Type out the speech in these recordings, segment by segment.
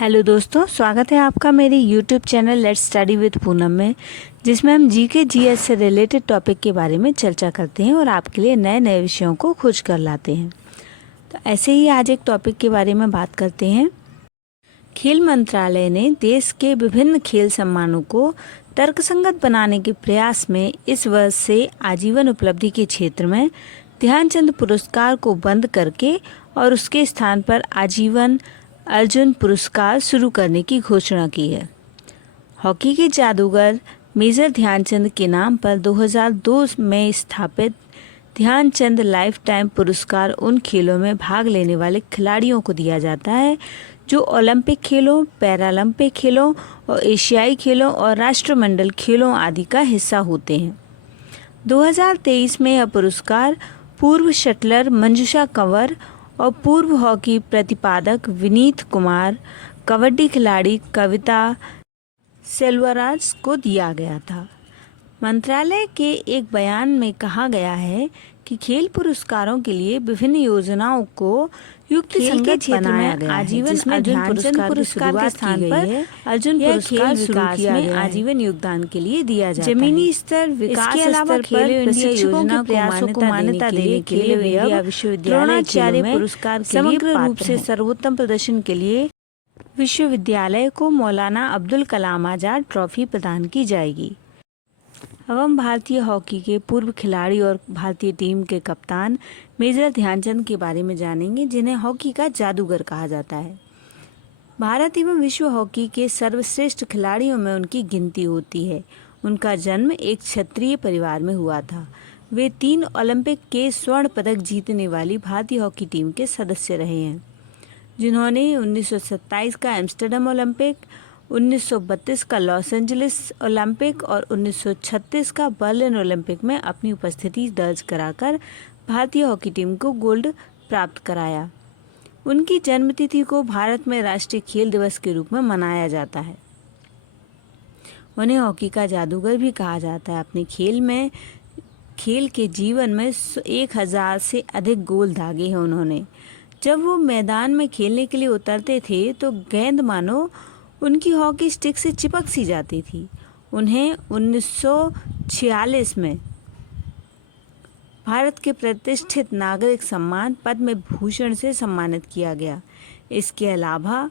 Hello दोस्तों, स्वागत है आपका मेरे YouTube channel let's study with Poonam में, जिसमें हम जीके जीएस से रिलेटेड टॉपिक के बारे में चर्चा करते हैं और आपके लिए नए नए विषयों को खोज कर लाते हैं। तो ऐसे ही आज एक टॉपिक के बारे में बात करते हैं। खेल मंत्रालय ने देश के विभिन्न खेल सम्मानों को तर्कसंगत बनाने के प्रयास में इस वर्ष से आजीवन उपलब्धि के क्षेत्र में ध्यानचंद पुरस्कार को बंद करके और उसके स्थान पर आजीवन अर्जुन पुरस्कार शुरू करने की घोषणा की है। हॉकी के जादूगर मेजर ध्यानचंद के नाम पर 2002 में स्थापित ध्यानचंद लाइफ टाइम पुरस्कार उन खेलों में भाग लेने वाले खिलाड़ियों को दिया जाता है जो ओलंपिक खेलों, पैरालंपिक खेलों और एशियाई खेलों और राष्ट्रमंडल खेलों आदि का हिस्सा होते हैं। 2023 में यह पुरस्कार पूर्व शटलर मंजुषा कंवर और पूर्व हॉकी प्रतिपादक विनीत कुमार, कबड्डी खिलाड़ी कविता सेल्वराज को दिया गया था। मंत्रालय के एक बयान में कहा गया है कि खेल पुरस्कारों के लिए विभिन्न योजनाओं को युक्तिसंगत बनाया गया है, आजीवन अर्जुन पुरस्कार के स्थान पर अर्जुन पुरस्कार विकास में आजीवन योगदान के लिए दिया जाता है। जमीनी स्तर विकास के अलावा खेलो इंडिया योजना को मान्यता देने के लिए इंडिया विश्वविद्यालय पुरस्कार समग्र रूप से सर्वोत्तम प्रदर्शन के लिए विश्वविद्यालय को मौलाना अब्दुल कलाम आजाद ट्रॉफी प्रदान की जाएगी। अब हम भारतीय हॉकी के पूर्व खिलाड़ी और भारतीय टीम के कप्तान मेजर ध्यानचंद के बारे में जानेंगे, जिन्हें हॉकी का जादूगर कहा जाता है। भारत एवं विश्व हॉकी के सर्वश्रेष्ठ खिलाड़ियों में उनकी गिनती होती है। उनका जन्म एक क्षत्रिय परिवार में हुआ था। वे 3 ओलंपिक के स्वर्ण पदक जीतने वाली भारतीय हॉकी टीम के सदस्य रहे हैं, जिन्होंने 1927 का एम्स्टर्डम ओलंपिक, 1932 का लॉस एंजलिस ओलंपिक और 1936 का बर्लिन ओलंपिक में अपनी उपस्थिति दर्ज कराकर भारतीय हॉकी टीम को गोल्ड प्राप्त कराया। उनकी जन्मतिथि को भारत में राष्ट्रीय खेल दिवस के रूप में मनाया जाता है। उन्हें हॉकी का जादूगर भी कहा जाता है। अपने खेल के जीवन में 1000 से अधिक गोल दागे हैं उन्होंने। जब वो मैदान में खेलने के लिए उतरते थे तो गेंद मानो उनकी हॉकी स्टिक से चिपक सी जाती थी। उन्हें 1946 में भारत के प्रतिष्ठित नागरिक सम्मान पद्म भूषण से सम्मानित किया गया। इसके अलावा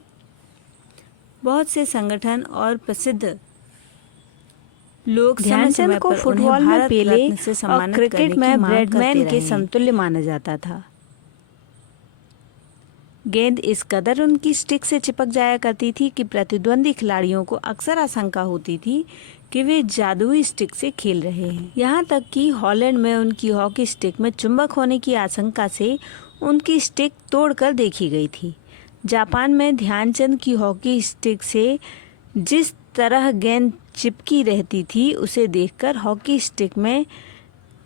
बहुत से संगठन और प्रसिद्ध लोग ध्यानचंद को फुटबॉल में पेले और क्रिकेट में ब्रैडमैन के समतुल्य माना जाता था। गेंद इस कदर उनकी स्टिक से चिपक जाया करती थी कि प्रतिद्वंदी खिलाड़ियों को अक्सर आशंका होती थी कि वे जादुई स्टिक से खेल रहे हैं। यहाँ तक कि हॉलैंड में उनकी हॉकी स्टिक में चुंबक होने की आशंका से उनकी स्टिक तोड़कर देखी गई थी। जापान में ध्यानचंद की हॉकी स्टिक से जिस तरह गेंद चिपकी रहती थी, उसे देखकर हॉकी स्टिक में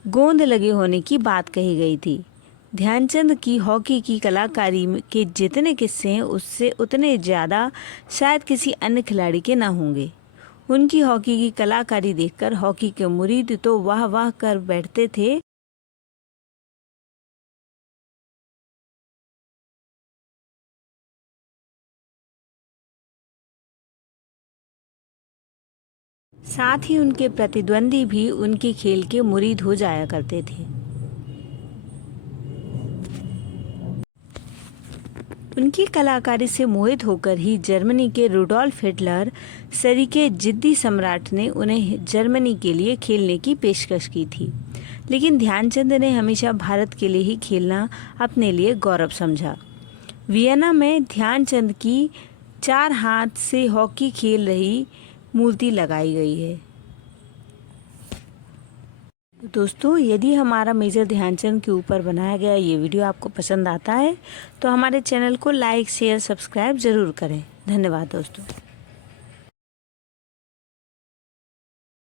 गोंद लगे होने की बात कही गई थी। ध्यानचंद की हॉकी की कलाकारी के जितने किस्से हैं, उससे उतने ज़्यादा शायद किसी अन्य खिलाड़ी के ना होंगे। उनकी हॉकी की कलाकारी देखकर हॉकी के मुरीद तो वाह वाह कर बैठते थे। साथ ही उनके प्रतिद्वंदी भी उनके खेल के मुरीद हो जाया करते थे। उनकी कलाकारी से मोहित होकर ही जर्मनी के रुडोल्फ हिटलर सदी के जिद्दी सम्राट ने उन्हें जर्मनी के लिए खेलने की पेशकश की थी, लेकिन ध्यानचंद ने हमेशा भारत के लिए ही खेलना अपने लिए गौरव समझा। वियना में ध्यानचंद की 4 हाथ से हॉकी खेल रही मूर्ति लगाई गई है। दोस्तों, यदि हमारा मेजर ध्यानचंद के ऊपर बनाया गया ये वीडियो आपको पसंद आता है तो हमारे चैनल को लाइक, शेयर, सब्सक्राइब ज़रूर करें। धन्यवाद दोस्तों।